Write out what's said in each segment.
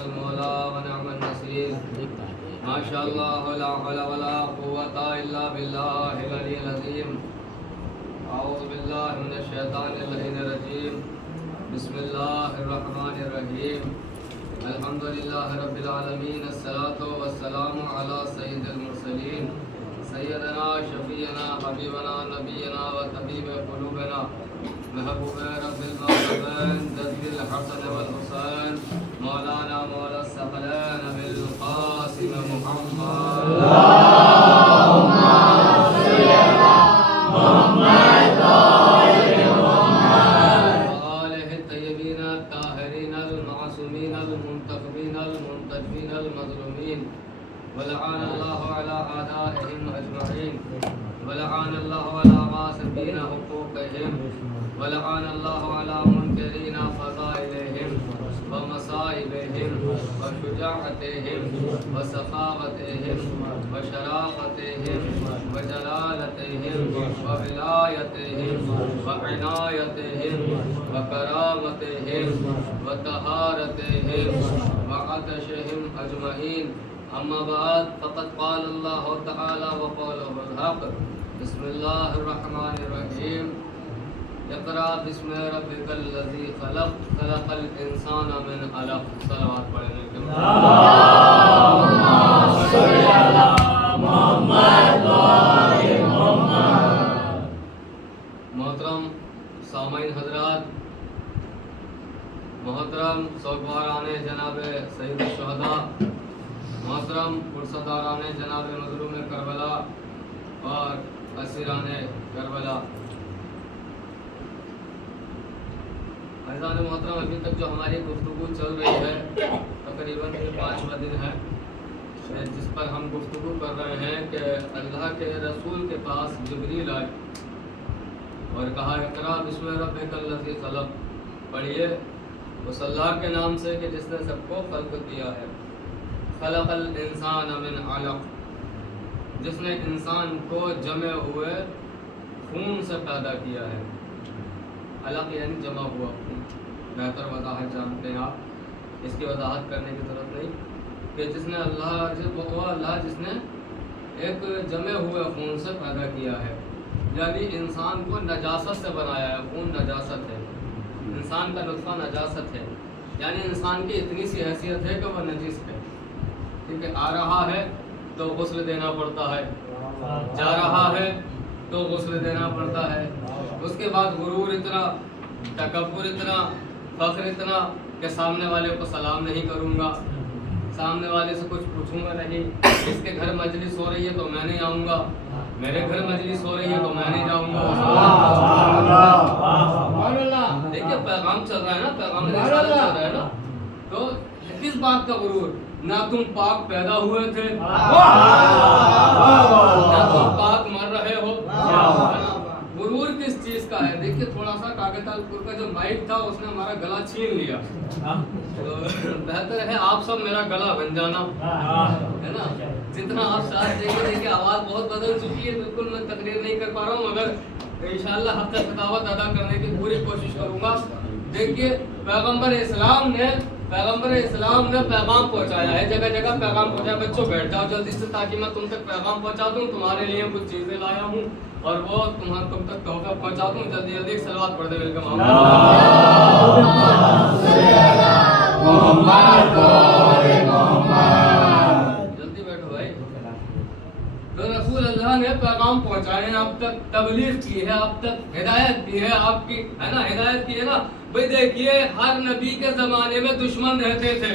المولى ونعم النصير ما شاء الله لا حول ولا قوة إلا بالله العلي العظيم أعوذ بالله من الشيطان اللعين الرجيم بسم الله الرحمن الرحيم الحمد لله رب العالمين الصلاة والسلام على سيد المرسلين سيدنا شفيعنا حبيبنا نبينا وطبيب قلوبنا محبوب رب المعبدين ذي الحسن والحسين مولانا مولا الثقلين بالقاسم محمد اللهم صل على محمد وآله الطيبين الطاهرين المعصومين المنتخبين المنتجبين المظلومين ولعن الله على أعدائهم أجمعين ولعن الله على غاصبين حقوقهم ولعن الله على منكرين فضائلهم ومصائبهم وشجاعتهم وسخاوتهم وشرافتهم وجلالتهم وولايتهم وعنايتهم وكرامتهم وطهارتهم وعطشهم أجمعين أما بعد فقد قال الله تعالى وقوله الحق بسم الله الرحمن الرحيم اقرأ باسم ربك الذي خلق خلق الإنسان من علق صلوات پڑھنے کے اللهم صل على محمد وآل محمد. محترم سامعین حضرات، محترم سوگواران جناب سید الشہداء، محترم پرصداران جناب مظلوم کربلا اور اسیران کربلا، عزیزان محترم، ابھی تک جو ہماری گفتگو چل رہی ہے تقریباً 5واں دن ہے جس پر ہم گفتگو کر رہے ہیں کہ اللہ کے رسول کے پاس جبریل آئے اور کہا اقرأ بسم ربک الذی خلق، پڑھیے اس اللہ کے نام سے کہ جس نے سب کو خلق کیا ہے. خلق الانسان من علق، جس نے انسان کو جمع ہوئے خون سے پیدا کیا ہے. علق یعنی جمع ہوا خون. بہتر وضاحت جانتے ہیں آپ، اس کی وضاحت کرنے کی ضرورت نہیں کہ جس نے اللہ جس نے ایک جمع ہوئے خون سے پیدا کیا ہے، یعنی انسان کو نجاست سے بنایا ہے. خون نجاست ہے، انسان کا نطفہ نجاست ہے، یعنی انسان کی اتنی سی حیثیت ہے کہ وہ نجس ہے. ٹھیک ہے، آ رہا ہے تو غسل دینا پڑتا ہے، جا رہا ہے تو غسل دینا پڑتا ہے. اس کے بعد غرور اتنا، تکبر اتنا، فخر اتنا کہ سامنے والے کو سلام نہیں کروں گا، سامنے والے سے کچھ پوچھوں گا نہیں. اس کے گھر مجلس ہو رہی ہے تو میں نہیں آؤں گا، میرے گھر مجلس ہو رہی ہے تو میں نہیں جاؤں گا. دیکھیے پیغام چل رہا ہے نا، پیغام رسالت چل رہا ہے نا. تو کس بات کا غرور؟ نہ تم پاک پیدا ہوئے تھے، نہ تم پاک مر رہے ہو. غرور کس چیز کا ہے؟ دیکھیے تھوڑا سا کاغذال پور کا جو مائک تھا اس نے ہمارا گلا چھین لیا، تو بہتر ہے آپ سب میرا گلا بن جانا، ہے نا. جتنا آپ ساتھ دیں گے، دیکھیے آواز بہت بدل چکی ہے، بالکل میں تقریر نہیں کر پا رہا ہوں، مگر انشاءاللہ حق خطابت ادا کرنے کی پوری کوشش کروں گا. دیکھیے پیغمبر اسلام نے پیغام پہنچایا ہے، جگہ جگہ پیغام پہنچایا. بچوں بیٹھ جاؤ جلدی سے تاکہ میں تم تک پیغام پہنچا دوں. تمہارے لیے کچھ چیزیں لایا ہوں اور وہ تم تک تحفہ پہنچا دوں. جلدی جلدی ایک صلوات پڑھ دے. ویلکم جلدی بیٹھو بھائی. تو رسول اللہ نے پیغام پہنچائے ہیں، اب تک تبلیغ کی ہے، اب تک ہدایت کی ہے آپ کی، ہے نا، ہدایت کی ہے نا. بھئی دیکھیے ہر نبی کے زمانے میں دشمن رہتے تھے.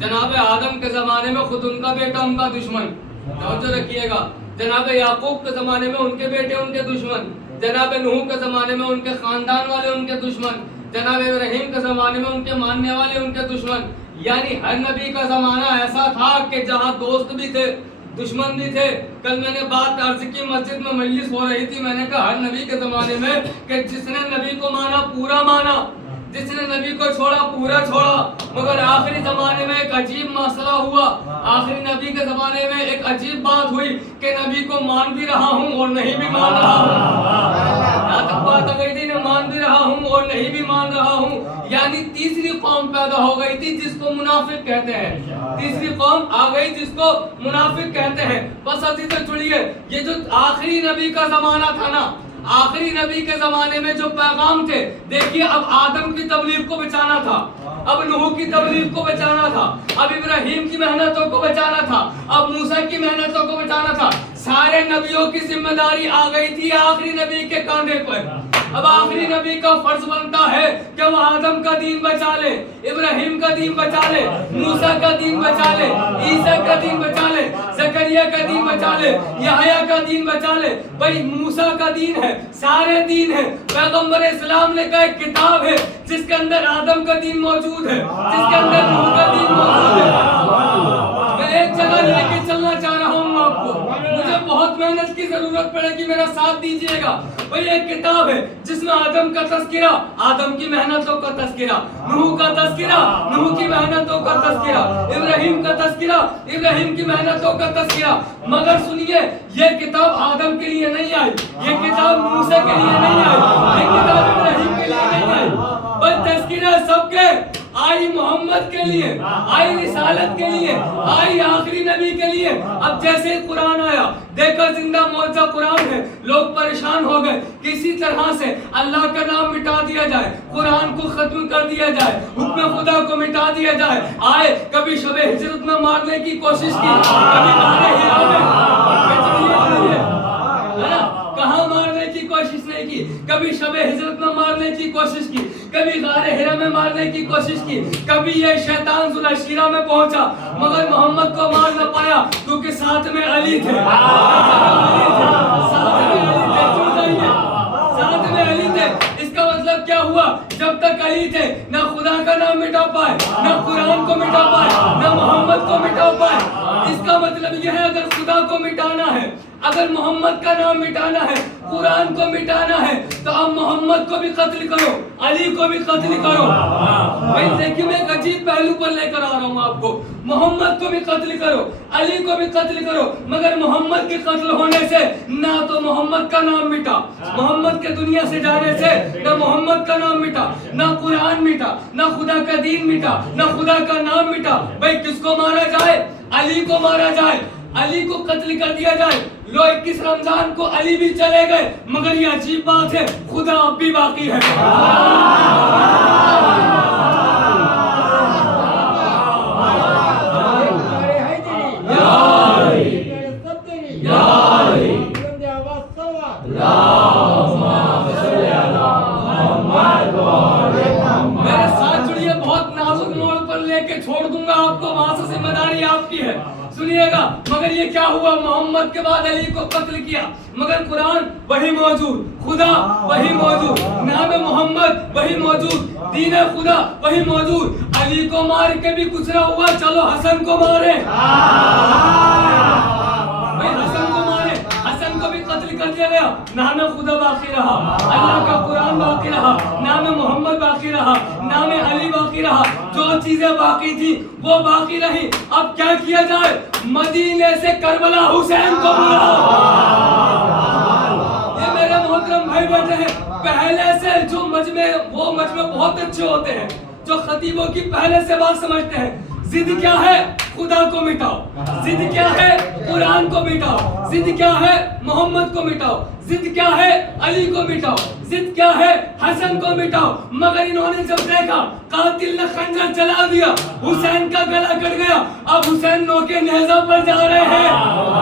جناب آدم کے زمانے میں خود ان کا بیٹا ان کا دشمن، توجہ رکھیے گا. جناب یعقوب کے زمانے میں ان کے بیٹے ان کے دشمن، جناب نوح کے زمانے میں ان کے خاندان والے ان کے دشمن، جناب ابراہیم کے زمانے میں ان کے ماننے والے ان کے دشمن. یعنی ہر نبی کا زمانہ ایسا تھا کہ جہاں دوست بھی تھے دشمن بھی تھے. کل میں نے بات عرض کی، مسجد میں مجلس ہو رہی تھی، میں نے کہا ہر نبی کے زمانے میں کہ جس نے نبی کو مانا پورا مانا، جس نے نبی کو چھوڑا پورا چھوڑا. مگر آخری زمانے میں ایک عجیب مسئلہ ہوا. آخری نبی کے زمانے میں ایک عجیب بات ہوئی کہ نبی کو مان بھی رہا ہوں اور نہیں بھی مان رہا ہوں. یہاں تک بات اگر میں مان بھی رہا ہوں اور نہیں بھی مان رہا ہوں. یعنی تیسری قوم پیدا ہو گئی تھی جس کو منافق کہتے ہیں. تیسری قوم آ گئی جس کو منافق کہتے ہیں. بس عزیزاں سنیے، یہ جو آخری نبی کا زمانہ تھا نا، آخری نبی کے زمانے میں جو پیغام تھے، دیکھیے اب آدم کی تبلیغ کو بچانا تھا، اب نوح کی تبلیغ کو بچانا تھا، اب ابراہیم کی محنتوں کو بچانا تھا، اب موسیٰ کی محنتوں کو بچانا تھا. سارے نبیوں کی ذمہ داری آ گئی تھی آخری نبی کے کاندھے پر. اب آخری نبی کا فرض بنتا ہے کہ وہ آدم کا دین بچا لے، ابراہیم کا دین بچا لے، موسیٰ کا دین بچا لے، عیسیٰ کا دین بچا لے، زکریا کا دین بچا لے، یحییٰ کا دین بچا لے. بھائی موسیٰ کا دین ہے، سارے دین ہے. پیغمبر اسلام نے کہا ایک کتاب ہے جس کے اندر آدم کا دین موجود ہے، جس کے اندر نوح کا دین موجود ہے. میں ایک جگہ لے کے چلنا چاہ رہا ہوں آپ کو، مجھے بہت محنت کی ضرورت پڑے گی، میرا ساتھ دیجئے گا. بھئی ایک کتاب ہے جس میں آدم کا تذکرہ، آدم کی محنتوں کا تذکرہ، نوح کا تذکرہ، نوح کی محنتوں کا تذکرہ، ابراہیم کا تذکرہ، ابراہیم کی محنتوں کا تذکرہ. مگر سنیے، یہ کتاب آدم کے لیے نہیں آئی، یہ کتاب موسیٰ کے لیے نہیں آئی، یہ کتاب ابراہیم کے لیے نہیں آئی. بس تذکرہ سب کے آئی محمد کے لیے، آئی رسالت کے لیے، آئی آخری نبی کے لیے. اب جیسے قرآن آیا، دیکھا زندہ معجزہ قرآن ہے، لوگ پریشان ہو گئے. کسی طرح سے اللہ کا نام مٹا دیا جائے، قرآن کو ختم کر دیا جائے، حکم خدا کو مٹا دیا جائے. آئے کبھی شب ہجرت میں مارنے کی کوشش کی، کبھی غار ہرا میں، کہاں مارنے کی کوشش نہیں کی، کبھی شب ہجرت میں مارنے کی کوشش کی، کبھی غار ہرا میں مارنے کی کوشش کی، کبھی یہ شیطان ذوالشیرہ میں پہنچا مگر محمد کو مار نہ پایا کیونکہ ساتھ میں علی تھے، ساتھ میں علی تھے. اس کا مطلب کیا ہوا؟ جب تک علی تھے نہ خدا کا نام مٹا پائے، نہ قرآن کو مٹا پائے، نہ محمد کو مٹا پائے. اس کا مطلب یہ ہے اگر خدا کو مٹانا ہے، اگر محمد کا نام مٹانا ہے، قرآن کو مٹانا ہے، تو اب محمد کو بھی قتل کرو، علی کو بھی قتل کرو. دیکھیے میں ایک عجیب پہلو پر لے کر آ رہا ہوں آپ کو. محمد کو بھی قتل کرو، علی کو بھی قتل کرو، مگر محمد کے قتل ہونے سے نہ تو محمد کا نام مٹا، محمد کے دنیا سے جانے سے نہ محمد کا نام مٹا، نہ قرآن مٹا، نہ خدا کا دین مٹا، نہ خدا کا نام مٹا. بھائی کس کو مارا جائے؟ علی کو مارا جائے، علی کو قتل کر دیا جائے. لو 21 رمضان کو علی بھی چلے گئے، مگر یہ عجیب بات ہے خدا اب بھی باقی ہے. میرے ساتھ جڑیے، بہت نازک موڑ پر لے کے چھوڑ دوں گا آپ کو، وہاں سے ذمہ داری آپ کی ہے. سنیے گا، مگر یہ کیا ہوا؟ محمد کے بعد علی کو قتل کیا، مگر قرآن وہی موجود، خدا وہی موجود، نام محمد وہی موجود، دین خدا وہی موجود. علی کو مار کے بھی کچھ نہ ہوا، چلو حسن کو مارے. حسن کو مارے، حسن کو بھی قتل کر دیا گیا. نام خدا باقی رہا، اللہ کا قرآن باقی رہا، نام محمد باقی رہا، نام علی باقی رہا. جو چیزیں باقی تھی وہ باقی رہی. اب کیا کیا جائے؟ مدینے سے کربلا حسین کو بلاؤ. یہ میرے محترم بھائی بیٹھے ہیں، پہلے سے جو مجمع، وہ مجمع بہت اچھے ہوتے ہیں جو خطیبوں کی پہلے سے بات سمجھتے ہیں. ضد کیا ہے؟ خدا کو مٹاؤ. ضد کیا ہے؟ قرآن کو مٹاؤ. ضد کیا ہے؟ محمد کو مٹاؤ. ضد کیا ہے؟ علی کو مٹاؤ. ضد کیا ہے؟ حسن کو مٹاؤ. مگر انہوں نے جب دیکھا قاتل نے خنجر چلا دیا، حسین کا گلا کٹ گیا، اب حسین نو کے نیزہ پر جا رہے ہیں.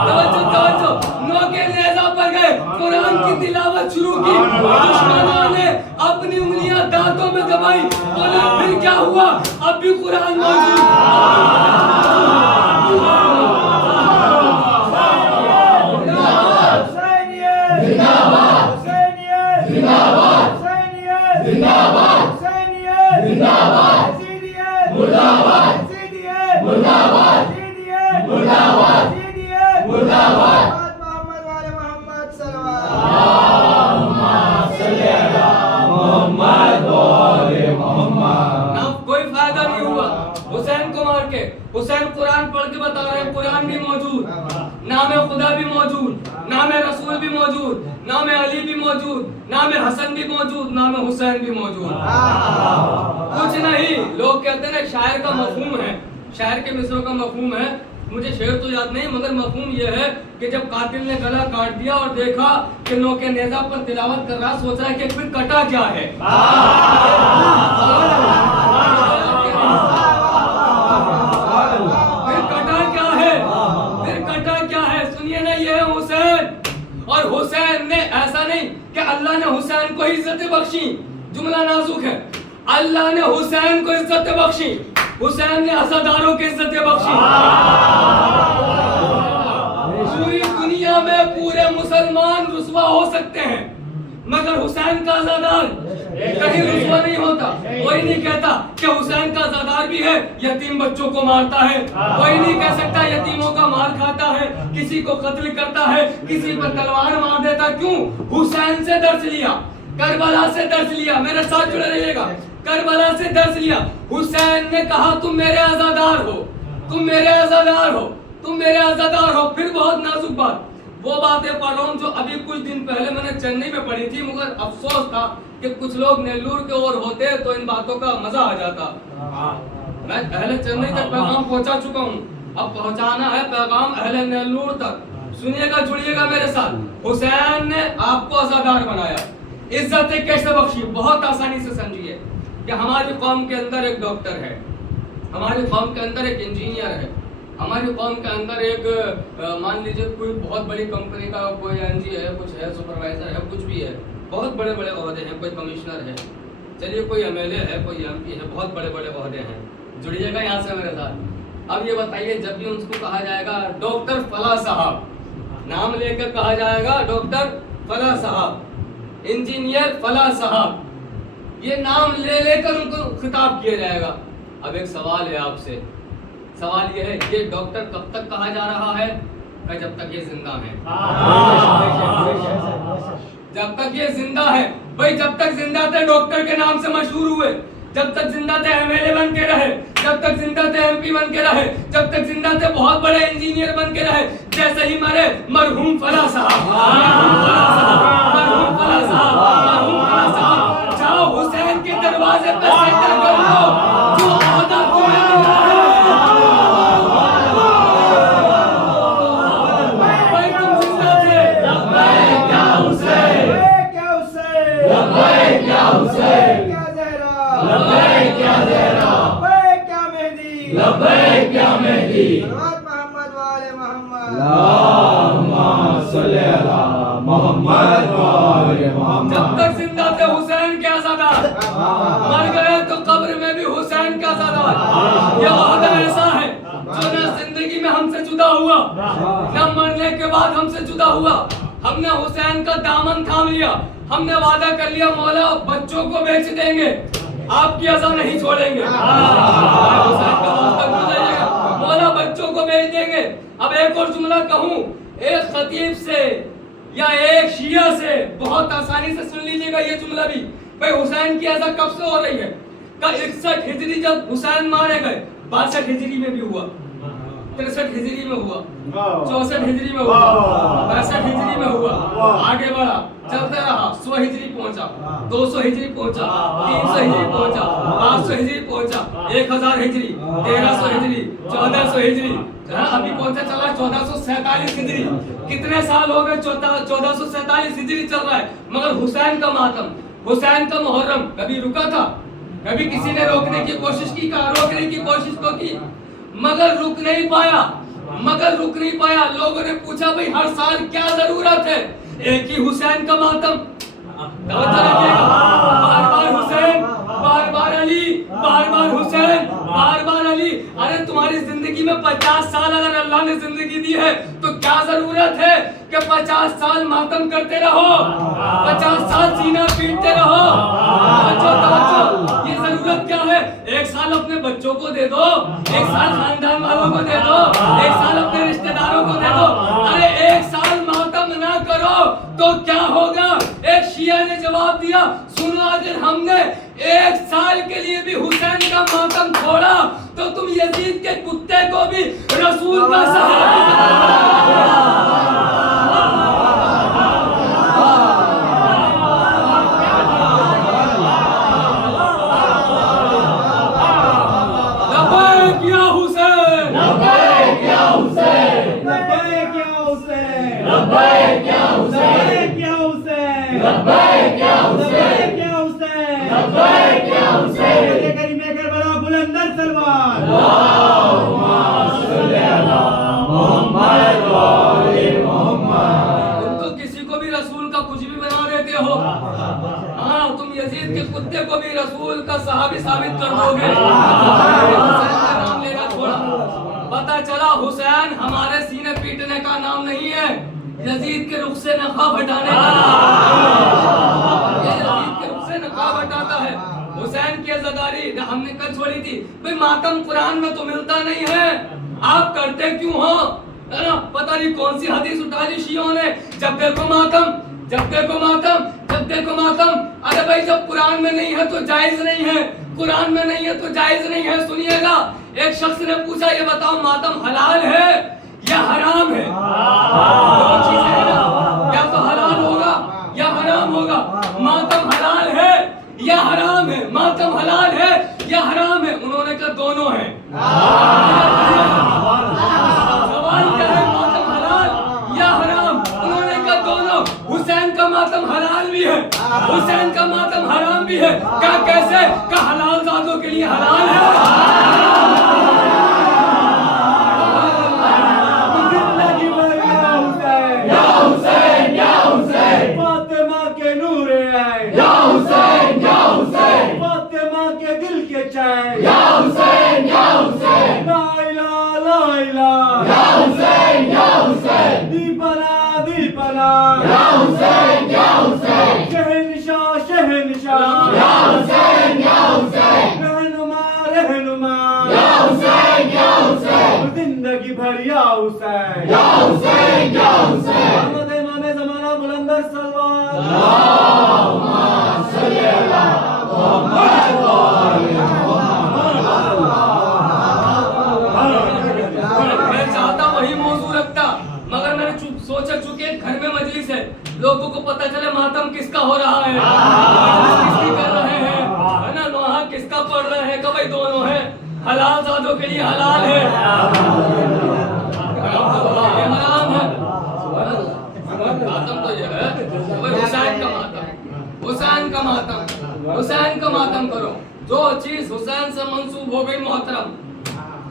توجہ توجہ، نو کے نیزہ پر گئے، قرآن کی تلاوت شروع کی. دشمنوں نے اپنی انگلیاں دانتوں میں دبائی، بولا پھر کیا ہوا؟ اب بھی قرآن موجود. حسین नाम खुदा भी मौजूद, नाम रसूल भी मौजूद, नाम अली भी मौजूद, नाम हसन भी मौजूद, नाम हुसैन भी मौजूद। कुछ नहीं, लोग कहते हैं ना शायर का मफहूम है, शायर के मिसरों का मफहूम है, मुझे शेर तो याद नहीं मगर मफहूम ये है कि जब कातिल ने गला काट दिया और देखा कि नौके नेजा पर तिलावत कर रहा, सोचा है कि फिर कटा क्या है। फिर कटा क्या है, फिर कटा क्या है? सुनिए ना, ये है हुसैन। और हुसैन ने ऐसा नहीं कि अल्लाह ने हुसैन को इज्जत बख्शी, जुमला नाजुक है, अल्लाह ने हुसैन को इज्जत बख्शी, हुसैन ने अज़ादारों की इज्जत बख्शी। पूरी दुनिया में पूरे मुसलमान रुस्वा हो सकते हैं मगर हुसैन का अज़ादार कहीं रुस्वा नहीं होता। कोई नहीं कहता कि हुसैन का अज़ादार भी है, यतीम बच्चों को मारता है, कोई नहीं कह सकता यतीमों का माल खाता है, किसी को कत्ल करता है, किसी पर तलवार मार देता। क्यों? हुसैन से दर्स लिया, करबला से दर्स लिया। मेरे साथ जुड़े रहिएगा, करबला से दर्स लिया। हुसैन ने कहा तुम मेरे आज़ादार हो, तुम मेरे आज़ादार हो, तुम मेरे आज़ादार हो। फिर बहुत नाजुक बात, वो बातें पढ़ रहा हूँ जो अभी कुछ दिन पहले मैंने चेन्नई में पढ़ी थी, मगर अफसोस था कि कुछ लोग नेल्लूर के ओर होते तो इन बातों का मजा आ जाता। मैं पहले चेन्नई तक पैगाम पहुंचा चुका हूँ, अब पहुंचाना है पैगाम अहले नेल्लूर तक। सुनिएगा, जुड़िएगा मेरे साथ। हुसैन ने आपको आज़ादार बनाया, इज्जत कैसे बख्शी? बहुत आसानी से समझिए कि हमारी कौम के अंदर एक डॉक्टर है, हमारी कौम के अंदर एक इंजीनियर है, हमारी कौम के अंदर एक मान लीजिए कोई बहुत बड़ी कंपनी का कोई एनजी है, कुछ है, सुपरवाइजर है, कुछ भी है, बहुत बड़े बड़े ओहदे हैं, कोई कमिश्नर है, चलिए कोई एमएलए है, कोई एमपी है, बहुत बड़े बड़े ओहदे हैं। जुड़िएगा यहाँ से मेरे साथ। अब ये बताइए, जब भी उसको कहा जाएगा डॉक्टर फला साहब, नाम लेकर कहा जाएगा डॉक्टर फला साहब, इंजीनियर फला साहब, ये नाम ले लेकर उनको खिताब किया जाएगा। अब एक सवाल है आपसे, सवाल ये है, ये डॉक्टर कब तक कहा जा रहा है? जब तक ये जिंदा है। जब तक ये जिंदा है भाई, जब तक जिंदा थे डॉक्टर के नाम से मशहूर हुए, जब तक जिंदा थे एमएलए बन के रहे, जब तक जिंदा थे एमपी बन के रहे, जब तक जिंदा थे बहुत बड़े इंजीनियर बन के रहे। जैसे ही मरे मरहूम फला साहब, मरहूम फला साहब, मरहूम फला साहब, जाओ हुसैन के दरवाजे पे सजदा कर लो, जो ओहदा तुम्हें मिला है। भाई तुम जिंदा थे, लब्बैक या हुसैन, लब्बैक या हुसैन, लब्बैक या ज़हरा, लब्बैक या मेहदी, लब्बैक या मेहदी, मोहम्मद वाले मोहम्मद, अल्लाहुम्मा सल्ली अला मोहम्मद वाले मोहम्मद। जब तक जिंदा थे हुसैन के आज़ादार, मर गए तो कब्र में भी हुसैन का आज़ादार। ये ओहदा ऐसा है जो न जिंदगी में हमसे जुदा हुआ, न मरने के बाद हमसे जुदा हुआ। हमने हुसैन का दामन थाम लिया, हमने वादा कर लिया मौला बच्चों को बेच देंगे, आपकी अज़ा नहीं छोड़ेंगे। मौला बच्चों को बेच देंगे। अब एक और जुमला कहूँ, एक खतीब से या एक शिया से, बहुत आसानी से सुन लीजिएगा ये जुमला भी। भाई हुसैन की अज़ा कब से हो रही है? 61 हिजरी जब हुसैन मारे गए, 62 हिजरी में भी हुआ, 63 हिजरी में हुआ, 64 हिजरी में हुआ, 65 हिजरी में हुआ, आगे बढ़ा, चलते रहा, 100 हिजरी पहुंचा, 200 हिजरी पहुंचा, 300 हिजरी पहुंचा, 500 हिजरी पहुंचा, 1000 हिजरी, 1300 हिजरी, 1400 हिजरी, अभी कौन सा चला? 1447 हिजरी। कितने साल हो गए? 1447 हिजरी चल रहा है, मगर हुसैन का मातम, हुसैन का मुहर्रम कभी रुका था? कभी किसी ने रोकने की कोशिश की? रोकने की कोशिश तो की मगर रुक नहीं पाया, मगर रुक नहीं पाया। लोगों ने पूछा भाई हर साल क्या जरूरत है? एक ही हुसैन का मातम, बार बार हुसैन, बार बार अली, बार बार हुसैन, बार बार अली। अरे तुम्हारी जिंदगी में 50 साल अगर अल्लाह ने जिंदगी दी है तो क्या जरूरत है कि 50 साल मातम करते रहो, 50 साल सीना पीटते रहो? ये जरूरत क्या है? एक साल अपने बच्चों को दे दो, एक साल खानदान वालों को दे दो, एक साल अपने रिश्तेदारों को दे दो। अरे एक साल मातम ना करो तो क्या होगा? एक शिया ने जवाब दिया, सुनो अगर हमने 1 साल के लिए भी हुसैन का मातम छोड़ा तो तुम यजीद के कुत्ते को भी रसूल का लब्बैक या हुसैन, लब्बैक या हुसैन, लब्बैक या हुसैन, लब्बैक या हुसैन, लब्बैक या हुसैन, लब्बैक या हुसैन, लब्बैक या हुसैन। करीमे करबला बुलंदर सलवान, अल्लाहुम्मा सल्ली अला मुहम्मद व आले मुहम्मद। तुम तो किसी को भी रसूल का कुछ भी बना देते हो। हाँ, तुम यजीद के कुत्ते को भी रसूल का सहाबी साबित कर दोगे। हुसैन का नाम लेना छोड़ा। पता चला हुसैन हमारे सीने पीटने का नाम नहीं है, यजीद के रुख से नकाब हटाने का नाम है। यजीद के रुख से नकाब हटाता है। हुसैन की अज़ादारी हमने कल छोड़ी थी। भाई मातम कुरान में तो मिलता नहीं है, आप करते क्यों हो? है ना, पता नहीं कौन सी हदीस उठा दी शियों ने, जब देखो मातम, जब देखो मातम, जब देखो मातम। अरे भाई जब कुरान में नहीं है तो जायज नहीं है, कुरान में नहीं है तो जायज नहीं है। सुनिएगा, एक शख्स ने पूछा ये बताओ मातम हलाल है या हराम है? दो चीजें हैं ना, या तो हलाल होगा या हराम होगा। मातम हलाल है या हराम है? मातम हलाल है या हराम है? उन्होंने कहा दोनों है। सवाल क्या है, मातम हलाल या हराम? उन्होंने कहा दोनों। हुसैन का मातम हलाल भी है, हुसैन का मातम हराम भी है। क्या कैसे? का हलाल जादों के लिए हलाल है। जिंदगी भर या हुसैन, या हुसैन, या हुसैन। इमाम ज़माना बुलंदर सलवान, अल्लाहुम्मा सल्ली अला मुहम्मद व आले मुहम्मद। मैं चाहता वही मौजू रखता, मगर मैंने सोचा चुके घर में मजलिस है, लोगों को पता चले मातम किसका हो रहा है, किसकी कर रहे हैं, है ना, वहाँ किसका पढ़ रहे हैं। कभी दोनों है, हलाल जादों के लिए हलाल है, हराम है। मातम तो ये है, हुसैन का मातम, हुसैन का मातम, हुसैन का मातम करो। जो चीज हुसैन से मंसूब हो गई मोहतरम,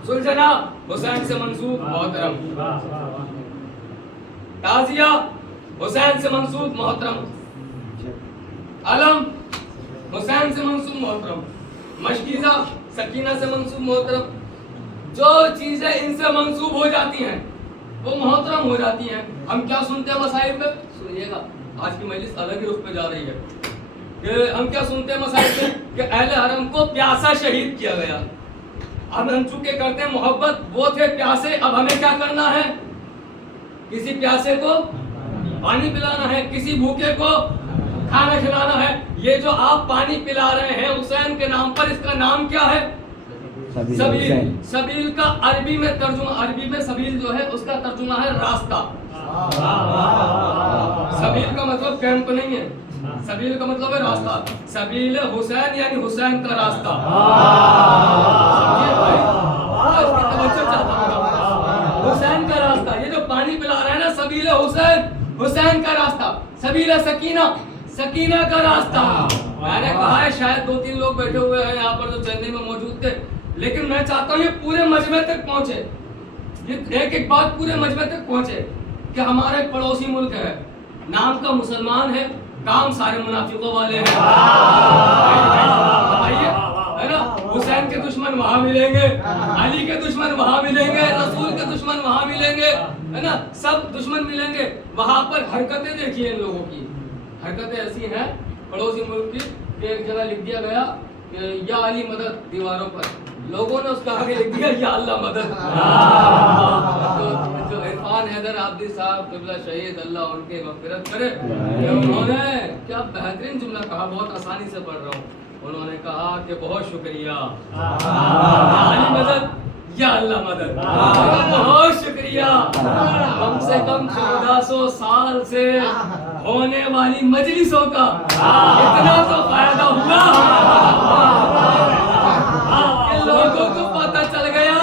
सुलझना हुसैन से मंसूब मोहतरम, ताजिया हुसैन से मंसूब मोहतरम, अलम हुसैन से मंसूब मोहतरम, मशकीज़ा सकीना से मंसूब मोहतरम। जो चीजें इनसे मंसूब हो जाती हैं वो मोहतरम हो जाती हैं। हम क्या सुनते हैं मसाइब में? सुनिएगा, आज की मजलिस अलग ही रुख पे जा रही है कि हम क्या सुनते हैं मसाइब में कि अहले हरम को प्यासा शहीद किया गया। अब हम चुके करते हैं मोहब्बत, वो थे प्यासे, अब हमें क्या करना है? किसी प्यासे को पानी पिलाना है, किसी भूखे को खाना खिलाना है। ये जो आप पानी पिला रहे हैं हुसैन के नाम पर, इसका नाम क्या है? सबील। सबील का अरबी में तर्जुमा, अरबी में सबील जो है उसका तर्जुमा है रास्ता। सबील का मतलब कैंप नहीं है, सबील का मतलब है रास्ता। सबील हुसैन यानी हुसैन का रास्ता। हुसैन का रास्ता, ये जो पानी पिला रहे हैं ना, सबील हुसैन, हुसैन का रास्ता। सबील सकीना, सकीना का रास्ता। मैंने कहा है शायद 2-3 लोग बैठे हुए हैं यहाँ पर जो चेन्नई में मौजूद थे, लेकिन मैं चाहता हूँ ये पूरे मजमे तक पहुंचे, ये एक एक बात पूरे मजमे तक पहुंचे कि हमारा एक पड़ोसी मुल्क है, नाम का मुसलमान है, काम सारे मुनाफिकों वाले हैं। आइए, है ना, हुसैन के दुश्मन वहां मिलेंगे, अली के दुश्मन वहां मिलेंगे, रसूल के दुश्मन वहां मिलेंगे, है ना, सब दुश्मन मिलेंगे वहां पर। हरकतें देखिए इन लोगों की, हरकतें ऐसी हैं पड़ोसी मुल्क की कि एक जगह लिख दिया गया कि या अली मदद दीवारों पर, लोगों ने उसका आगे लिख दिया या अल्लाह मदद। जो इरफान हैदर आबदी साहब क़िबला शहीद, अल्लाह उनके मग़फ़िरत करे, उन्होंने क्या बेहतरीन जुमला कहा, बहुत आसानी से पढ़ रहा हूँ انہوں نے کہا کہ بہت شکریہ یا علی مدد یا اللہ مدد، بہت شکریہ، کم سے کم 1400 سال سے ہونے والی مجلسوں کا اتنا تو فائدہ ہوا کہ لوگوں کو پتہ چل گیا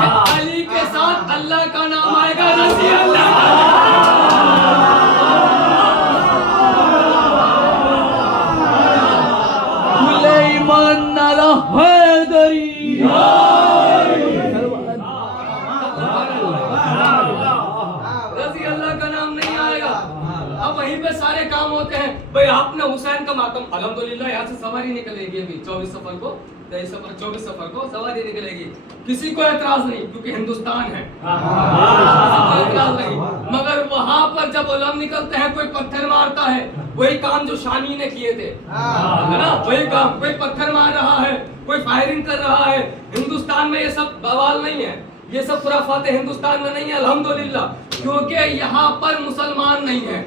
کہ علی کے ساتھ اللہ کا نام آئے گا، رضی اللہ سلیمان نالا حیدری رضی اللہ کا نام نہیں آئے گا۔ اب وہیں پہ سارے کام ہوتے ہیں۔ بھئی آپ نے حسین کا ماتم، الحمدللہ یہاں سے سواری نکلے گی ابھی 24 سفر کو، 24 سفر کو سواری نکلے گی، کسی کو اعتراض نہیں کیونکہ ہندوستان ہے، کسی کو اعتراض نہیں۔ مگر وہاں پر جب علم نکلتے ہیں کوئی پتھر مارتا ہے، وہی کام جو شامی نے کیے تھے، ہے نا، وہی کام، کوئی پتھر مار رہا ہے، کوئی فائرنگ کر رہا ہے۔ ہندوستان میں یہ سب بوال نہیں ہے، یہ سب خرافات ہندوستان میں نہیں ہے الحمدللہ، کیونکہ یہاں پر مسلمان نہیں ہیں۔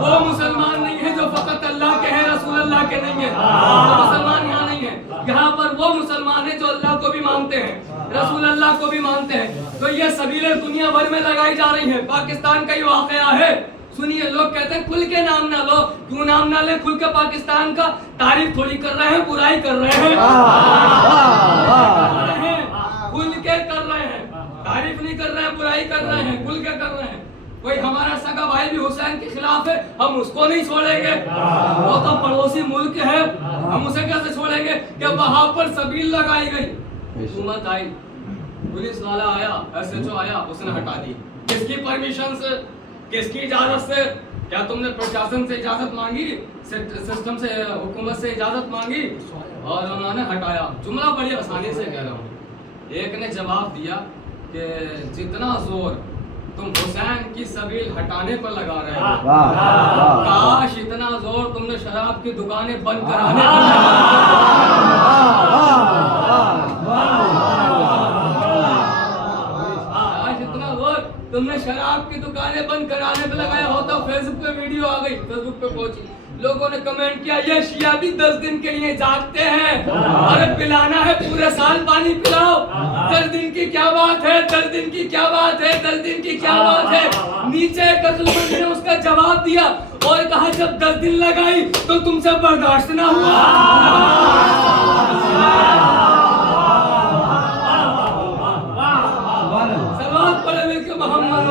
وہ مسلمان نہیں ہیں جو فقط اللہ کے ہیں، رسول اللہ کے نہیں ہیں، وہ مسلمان یہاں نہیں ہیں۔ یہاں پر وہ مسلمان ہیں جو اللہ کو بھی مانتے ہیں، رسول اللہ کو بھی مانتے ہیں۔ تو یہ سبیلیں دنیا بھر میں لگائی جا رہی ہیں۔ پاکستان کا یہ واقعہ ہے، سنیے، لوگ کہتے ہیں کھل کے نام نہ لو، کیوں نام نہ لیں؟ کھل کے پاکستان کا تعریف تھوڑی کر رہے ہیں، برائی کر رہے ہیں، کھل کے کر رہے ہیں، تعریف نہیں کر رہے ہیں، برائی کر رہے ہیں، کھل کے کر رہے ہیں۔ کوئی ہمارا سگا بھائی بھی حسین کے خلاف ہے، ہم اس کو نہیں چھوڑیں گے، وہ تو پڑوسی ملک ہے، ہم اسے کیسے چھوڑیں گے؟ کہ وہاں پر سبیل لگائی گئی، حکومت آئی، پولیس والا آیا، ایس ایچ او آیا، اس نے ہٹا دی۔ کس کی پرمیشن سے، کس کی اجازت سے؟ کیا تم نے پرشاسن سے اجازت مانگی، سسٹم سے، حکومت سے اجازت مانگی؟ اور انہوں نے ہٹایا۔ جملہ بڑی آسانی سے کہہ رہا ہوں، ایک نے جواب دیا کہ جتنا زور تم حسین کی سبیل ہٹانے پر لگا رہے ہو، کاش اتنا زور تم نے شراب کی دکانیں بند کرانے پر تم نے شراب کی دکانیں بند کرانے پہ لگایا ہوتا۔ فیس بک پہ ویڈیو آ گئی، فیس بک پہ پہنچی، لوگوں نے کمنٹ کیا یہ شیعہ بھی 10 دن کے لیے جاگتے ہیں، ارے پلانا ہے پورے سال پانی پلاؤ، 10 دن کی کیا بات ہے، 10 دن کی کیا بات ہے، 10 دن کی کیا بات ہے۔ نیچے ایک عقلمند نے اس کا جواب دیا اور کہا جب 10 دن لگائی تو تم سے برداشت نہ ہوا۔ سلوات پڑھے مل کے محمد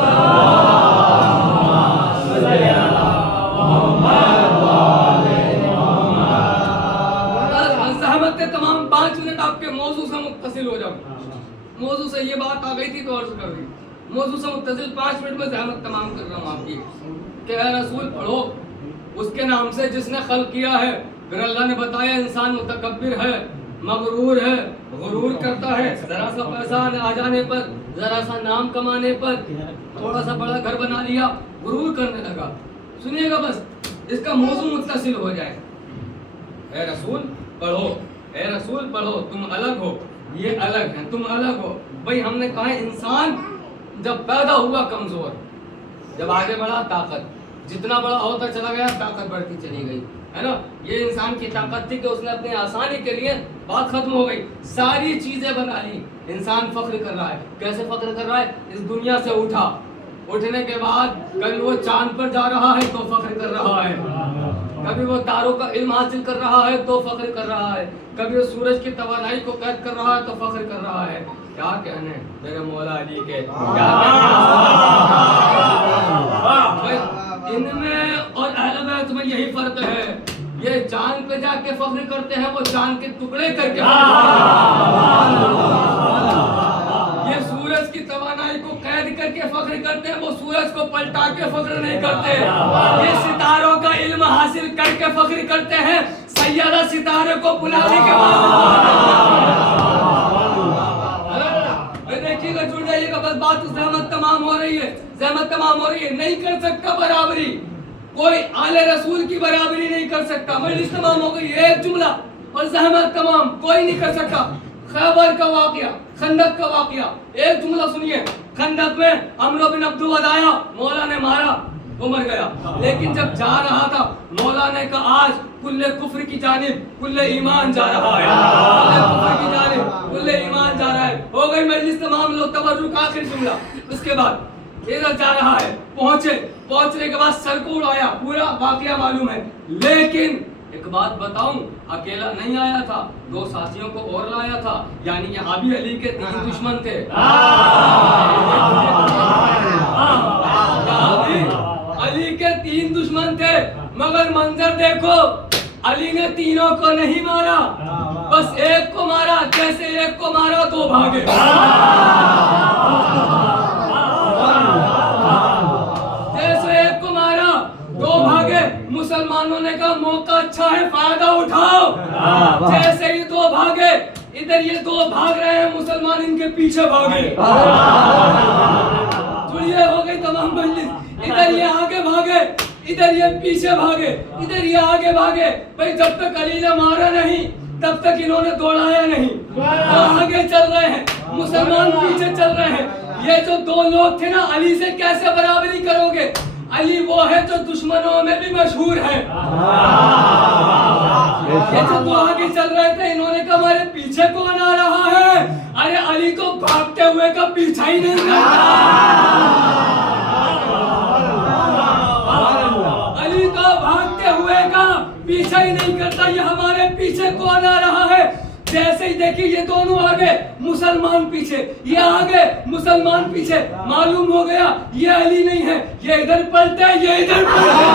تمام 5 منٹ آپ کے موضوع سے متصل ہو جاؤ۔ موضوع سے یہ بات آ گئی تھی تو عرض کر دی، موضوع سے متصل 5 منٹ میں زحمت تمام کر رہا ہوں آپ کی کہ اے رسول پڑھو اس کے نام سے جس نے خلق کیا ہے۔ پھر اللہ نے بتایا انسان متکبر ہے، مغرور ہے، غرور کرتا ہے، ذرا سا پیسہ آ جانے پر، ذرا سا نام کمانے پر، تھوڑا سا بڑا گھر بنا لیا، غرور کرنے لگا۔ سنیے گا بس، اس کا موضوع متصل ہو جائے۔ اے رسول پڑھو، اے رسول پڑھو، تم الگ ہو، یہ الگ ہیں، تم الگ ہو۔ بھئی ہم نے کہا ہے انسان جب پیدا ہوا کمزور، جب آگے بڑھا طاقت، جتنا بڑا ہوتا چلا گیا طاقت بڑھتی چلی گئی، ہے نا۔ یہ انسان کی طاقت تھی کہ اس نے اپنی آسانی کے لیے بات ختم ہو گئی، ساری چیزیں بنا لی۔ انسان فخر کر رہا ہے، کیسے فخر کر رہا ہے؟ اس دنیا سے اٹھا، اٹھنے کے بعد کبھی وہ چاند پر جا رہا ہے تو فخر کر رہا ہے، کبھی وہ تاروں کا علم حاصل کر رہا ہے تو فخر کر رہا ہے، کبھی وہ سورج کی توانائی کو قید کر رہا ہے تو فخر کر رہا ہے۔ کیا کہنے میرے مولا علی کے، کیا کہنے ان میں اور اہل بیت میں یہی فرق ہے۔ یہ چاند پہ جا کے فخر کرتے ہیں، وہ چاند کے ٹکڑے کر کے یہ سورج کی توانائی کو قید کر کے فخر کرتے ہیں، وہ سورج کو پلٹا کے فخر نہیں کرتے۔ یہ ستاروں کا علم حاصل کر کے فخر کرتے ہیں، سیدہ ستارے کو بلانے کے بعد دیکھیے گا، جڑ جائیے گا، بس بات زحمت تمام ہو رہی ہے، زحمت تمام ہو رہی ہے۔ نہیں کر سکتا برابری کوئی، آل رسول کی برابری نہیں کر سکتا۔ مجلس تمام ہو گئی، ایک جملہ اور زحمت تمام، کوئی نہیں کر سکتا۔ खैबर का वाकया, खंदक का वाकया, एक जुमला सुनिए, खंदक में अमर बिन अब्दुल वद आया, मौला ने मारा, वो मर गया। लेकिन जब जा रहा था मौला ने कहा आज कुल्ले कुफ्र की जानिब कुल्ले ईमान जा रहा है, कुल्ले कुफ्र की जानिब कुल्ले ईमान जा रहा है। हो गई मजलिस तमाम लोग तबर्रुक, आखिर जुमला। उसके बाद इधर जा रहा है, पहुंचने के बाद सर को उड़ाया, पूरा वाकया मालूम है। लेकिन एक बात बताऊं, अकेला नहीं आया था, 2 साथियों को और लाया था, यानी यहाँ भी अली के 3 दुश्मन थे। अली के 3 दुश्मन थे, मगर मंजर देखो, अली ने तीनों को नहीं मारा, बस एक को मारा। जैसे एक को मारा 2 भागे। जैसे एक को मारा 2 भागे। मुसलमानों ने कहा मौका अच्छा है, फायदा उठाओ। जैसे ही 2 भागे, इधर ये 2 भाग रहे हैं, मुसलमान इनके पीछे भागे। जुड़िए हो गई तमाम मजलिस। इधर ये आगे भागे, इधर ये पीछे भागे, इधर ये आगे भागे। भाई जब तक अली ने मारा नहीं तब तक इन्होंने दौड़ाया नहीं। वो आगे चल रहे हैं, मुसलमान पीछे चल रहे हैं। ये जो 2 लोग थे ना, अली से कैसे बराबरी करोगे? अली वो है जो दुश्मनों में भी मशहूर है। ये जो 2 आगे चल रहे थे, इन्होंने कहा हमारे पीछे कौन आ रहा है? अरे अली को भागते हुए का पीछा ही नहीं करता। अली को भागते हुए का पीछा ही नहीं करता। ये हमारे पीछे कौन आ रहा है? जैसे ही देखिए ये दोनों आगे, मुसलमान पीछे, ये आगे, मुसलमान पीछे। मालूम हो गया ये अली नहीं है, ये इधर पलटे, ये इधर पलटे।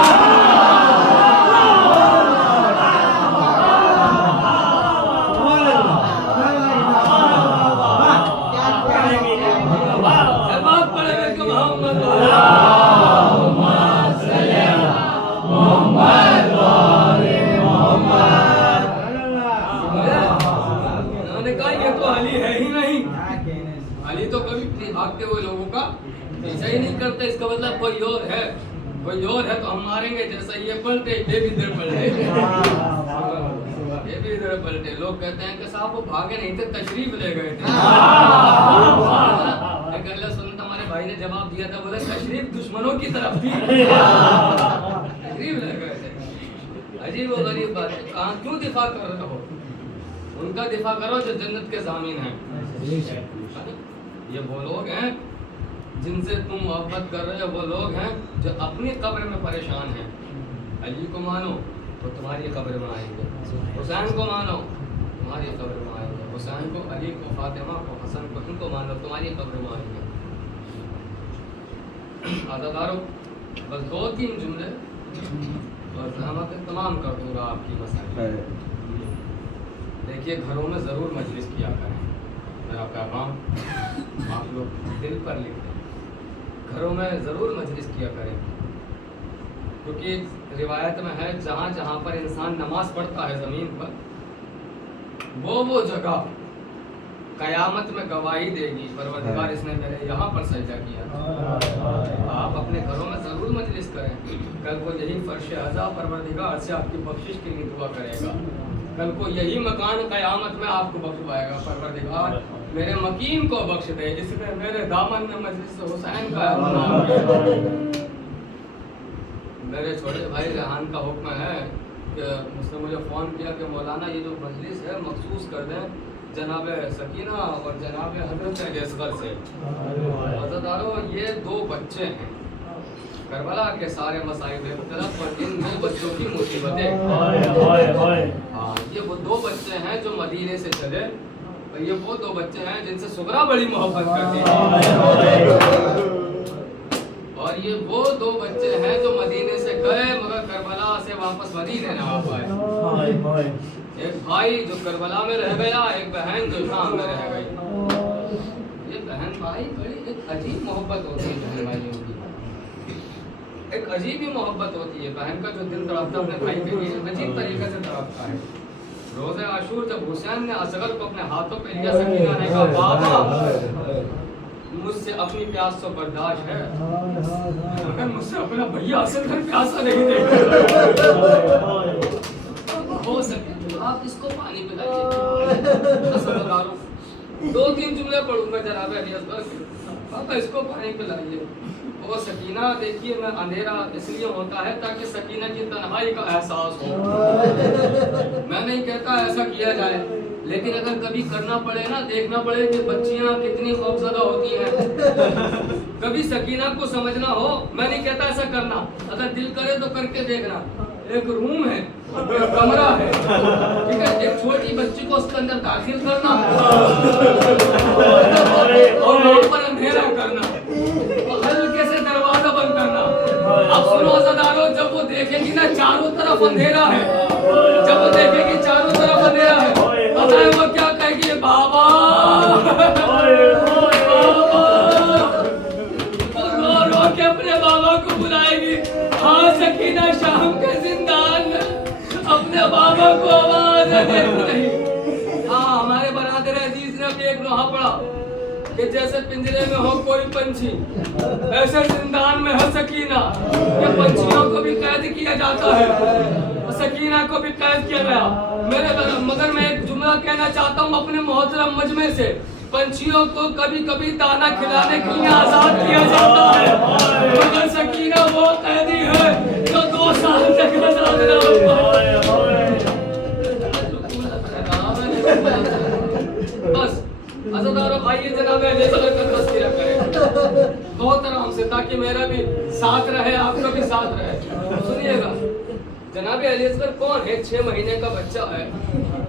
बात पड़ेगा कि अली तो कभी भागते हुए लोगों का पीछा ही नहीं करते। इसका मतलब कोई और है, कोई और है तो हम मारेंगे। जैसा ये पलटे, ये भी इधर पलटे, ये भी इधर पलटे। लोग कहते हैं कि साहब वो भागे नहीं थे, तशरीफ ले गए थे। सुनता हमारे भाई ने जवाब दिया था, बोले तशरीफ दुश्मनों की तरफ थी, तशरीफ ले गए थे। अजीब और गरीब बात है। कहाँ क्यों दिफा कर रहे हो? उनका दिफा करो जो जन्नत के ज़ामिन हैं। ये वो लोग हैं जिनसे तुम मोहब्बत कर रहे हो, वो लोग हैं जो अपनी कब्र में परेशान हैं। अली को मानो तो तुम्हारी कब्र में आएंगे, हुसैन को मानो तुम्हारी कब्र में आएंगे, हुसैन को, अली को, फातिमा को, हसन को, इनको मानो तुम्हारी कब्र में आएंगे। आज़ादारों, बस 2-3 जुमले और रहमत तमाम कर दूंगा आपकी मसाइल। देखिए घरों में ज़रूर मजलिस किया करें, मेरा पैगाम आप लोग दिल पर लिख दें। घरों में ज़रूर मजलिस किया करें, क्योंकि रिवायत में है जहाँ जहाँ पर इंसान नमाज पढ़ता है ज़मीन पर, वो जगह क़यामत में गवाही देगी, परवरदिगार इसने मेरे यहाँ पर सजदा किया। आप अपने घरों में ज़रूर मजलिस करें। कल को यही फर्श अज़ा परवरदिगार से आपकी बख्शिश के लिए दुआ करेगा। कल को यही मकान क़यामत में आपको बख्शवाएगा। परवरदिगार मेरे मकीन को बख्श दे, इसलिए मेरे दामन में मजलिस हुसैन का मेरे छोटे भाई रेहान का हुक्म है कि उसने मुझे फ़ोन किया कि मौलाना ये जो मजलिस है मखसूस कर दें जनाब सकीना और जनाब हज़रत असगर से। अज़ादारों, ये 2 बच्चे हैं, करबला के सारे मसाइब एक तरफ और इन 2 बच्चों की मुसीबतें। हाँ, ये वो 2 बच्चे हैं जो मदीने से चले, और ये वो 2 बच्चे हैं जिनसे सुगरा बड़ी मोहब्बत करती है, और ये वो 2 बच्चे हैं जो मदीने से गए मगर करबला से वापस मदीने न आ पाए। एक भाई जो करबला में रह गया, एक बहन जो शाम में रह गई। ये बहन भाई बड़ी एक अजीब मोहब्बत होती है बहन भाइयों की, एक अजीब ही मोहब्बत होती है। बहन का जो दिल तड़पता है अपने भाई के लिए अजीब तरीके से तड़पता है। रोज़े आशूर जब हुसैन ने असगर को अपने हाथों पे लिया, सकीना ने कहा बाबा मुझसे अपनी प्यास तो बर्दाश्त है, मगर मुझसे अपना भैया असगर प्यासा नहीं देगा। हो सके आप इसको पानी पिलाइए। 2-3 जुमले पढ़ूंगा जनाब अलियस पर, पापा इसको पानी पिलाइए। और सकीना देखिए, मैं अंधेरा इसलिए होता है ताकि सकीना की तन्हाई का एहसास हो। मैं नहीं कहता ऐसा किया जाए, लेकिन अगर कभी करना पड़े ना, देखना पड़े कि बच्चियां कितनी खौफजदा होती हैं, कभी सकीना को समझना हो, मैं नहीं कहता ऐसा करना, अगर दिल करे तो करके देखना। एक रूम है, एक कमरा है, ठीक है, एक छोटी बच्ची को उसके अंदर दाखिल करना और वहां पर अंधेरा करना और हल्के से दरवाजा बंद करना। अब सुनो अज़ादारों, जब वो देखेगी ना चारों तरफ अंधेरा है, जब वो देखेगी चारों तरफ अंधेरा है, पता है वो क्या कहेगी? बाबा रो रो के अपने बाबा को बुलाएगी। हाँ सकीना शाम के जिंदान में अपने बाबा को आवाज देती रही। हाँ, हमारे बरादर अजीज ने भी एक लोहा पड़ा कि जैसे पिंजरे में हो कोई पंछी, ऐसे जिंदान में है सकीना। ये पंछियों को भी कैद किया जाता है, सकीना को भी कैद किया गया। मगर मैं एक जुमला कहना चाहता हूँ अपने मोहतरम मजमे से, पंछियों को कभी कभी दाना खिलाने के लिए आजाद किया जाता है, मगर सकीना वो कैदी है जो 2 साल तक आजाद न हो पाए। बस अज़ादारों, आइए जनाब अली का तज़किरा करें बहुत आराम से, ताकि मेरा भी साथ रहे, आपका भी साथ रहे। सुनिएगा, जनाब अली असगर कौन है? 6 महीने का बच्चा है।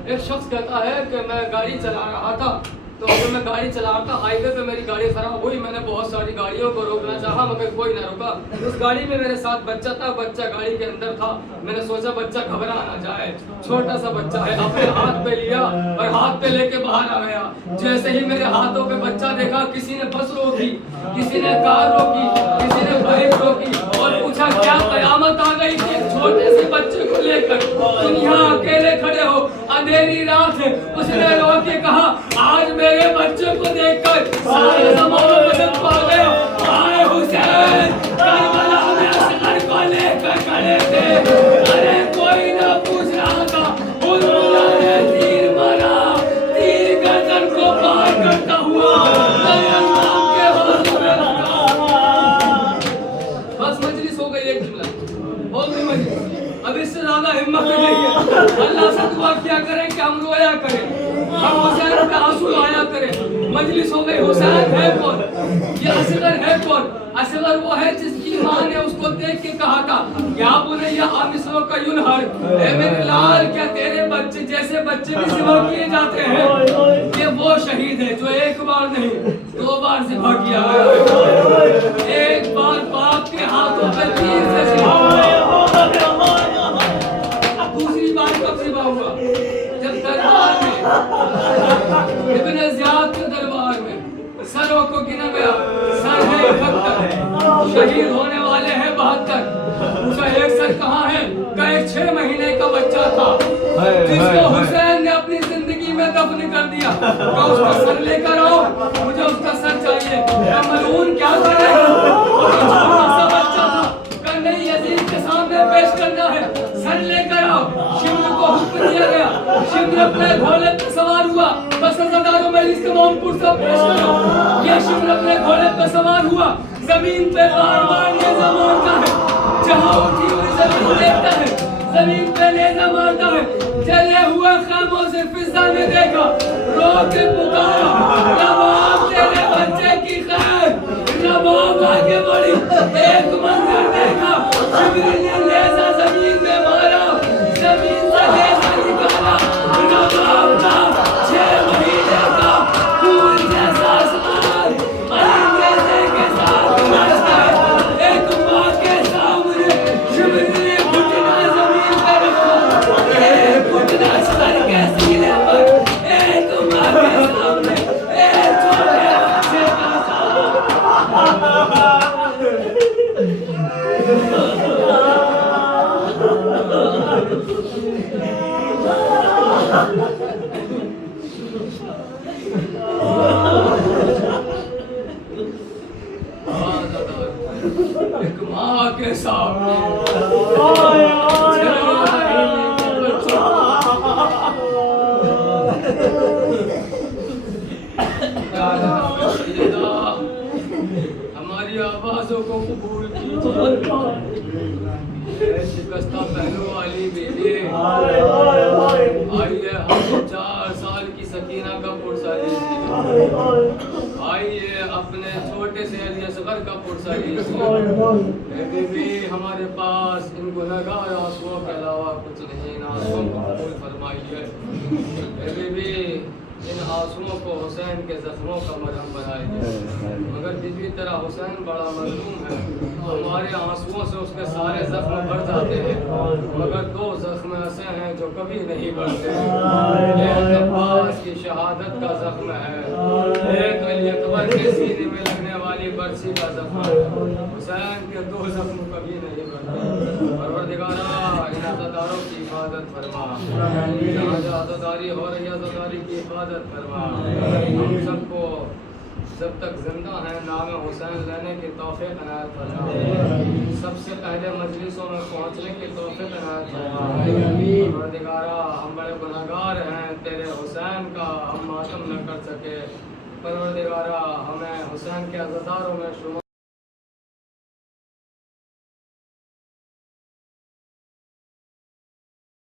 एक शख्स कहता है कि मैं गाड़ी चला रहा था, तो अगर मैं गाड़ी चला रहा था, हाईवे पे मेरी गाड़ी खराब हुई, मैंने बहुत सारी गाड़ियों को रोकना चाहा मगर कोई ना रुका। उस गाड़ी में मेरे साथ बच्चा था, बच्चा गाड़ी के अंदर था, मैंने सोचा बच्चा घबरा ना जाए, छोटा सा बच्चा है, अपने हाथ पे लिया और हाथ पे लेके बाहर आ गया। जैसे ही मेरे हाथों पे बच्चा देखा, किसी ने बस रोकी, किसी ने कार रोकी, किसी ने बाइक रोकी और पूछा क्या कयामत आ गई कि छोटे से बच्चे को लेकर तुम यहाँ अकेले खड़े हो, अंधेरी रात है। उसने रो के कहा, आज मेरे बच्चे को देखकर सारा ज़माना बदल पा गया। आए हुसैन, करबला में असगर को लेकर खड़े थे, अरे कोई ना पूछ रहा था, उन मुल्ला ने तीर मारा, तीर गर्दन को पार करता हुआ मेरे नाम के हाथों में लगा। बस मजलिस हो गई, एक जुमला हो गई मजलिस, अब इससे ज्यादा हिम्मत नहीं है। अल्लाह से दुआ किया करें कि हम रोया करें, हम हुसैन का आंसू आया करें। मजलिस हो गई। हुसैन है कौन? ये असगर है कौन? असगर वो है जिसकी माँ ने उसको देख के कहा था, या बुनैया आमिसरो का युनहर, ए मेरे लाल, क्या तेरे बच्चे जैसे बच्चे भी ज़िबा किए जाते हैं? ये वो शहीद है जो 1 बार नहीं 2 बार ज़िबा किया गया। 1 बार बाप के हाथों पे तीर से ज़िबा हुआ, दूसरी बार कब ज़िबा हुआ? जब दरबार में, इब्न ज़ियाद के दरबार में सरों को गिना गया, सर है 71, शहीद होने वाले हैं 72। उसका एक सर कहाँ है? का एक 6 महीने का बच्चा था जिसको हुसैन ने अपनी जिंदगी में दफन कर दिया। का उसका सर लेकर आओ, मुझे उसका सर चाहिए। मलून क्या करे? छोटा सा बच्चा था, कर नहीं यजीद के सामने पेश करना है, सर लेकर आओ। शिमर को हुक्म दिया गया, शिमर अपने घोड़े पर सवार हुआ। बस अज़ादारों में इसके मोहम्मदपुर से पेश करो। ये शिमर अपने घोड़े पर सवार हुआ, जमीन पे बार-बार नेज़ा मारता है, जहाँ उठी हुई जमीन देखता है, जमीन पे नेज़ा मारता है। जले हुए ख़ैमों से फिज़ा ने देखा, रो के पुकारा, रबाब तेरे बच्चे की खैर। रबाब आगे बढ़ी, एक मंजर देखा, जिब्रील ने नेज़ा जमीन में मारा, जमीन से नेज़ा निकाला। रबाब का 6 महीने का फूल जैसा सर, अंगेज़े के साथ नाचता है। एक माँ के सामने जिब्रील ने घुटना जमीन पे रखा, एक घुटना सर के सीने पर, एक माँ के सामने एक छोटे बच्चे का एक माँ के सामने को कबूल कीजिए। शिकस्ता पहलू वाली बीवी आइए, हम 4 साल की सकीना का पुरसा लीजिए। आइए, अपने छोटे से अली असगर का पुरसा लीजिए। बीवी, हमारे पास इन गुनहगार आंसुओं के अलावा कुछ नहीं, इन आंसुओं को कबूल फरमाइए। बीवी, इन आंसुओं को हुसैन के जख्मों का मरहम बनाइए। मगर बीवी, तेरा हुसैन बड़ा मजलूम है, हमारे आंसुओं से उसके सारे जख्म भर जाते हैं, मगर 2 जख्म ऐसे हैं जो कभी नहीं भरते। एक अब्बास की शहादत का जख्म है, एक अली अकबर के सीने में लगने वाली बरसी का जख्म है। हुसैन के 2 जख्म कभी नहीं भरते। परवरदिगारा, इन अज़ादारों की हिफाजत फरमा, जहाँ जहाँ अज़ादारी हो रही है अज़ादारी की हिफाजत फरमा। हम सबको जब तक जिंदा हैं नाम हुसैन लेने की तौफीक इनायत फरमा। सबसे पहले मजलिसों में पहुंचने की तौफीक इनायत फरमा। परवरदिगारा, हम बड़े गुनहगार हैं, तेरे हुसैन का हम मातम न कर सके। परवरदिगारा, हमें हुसैन के अज़ादारों में शुमार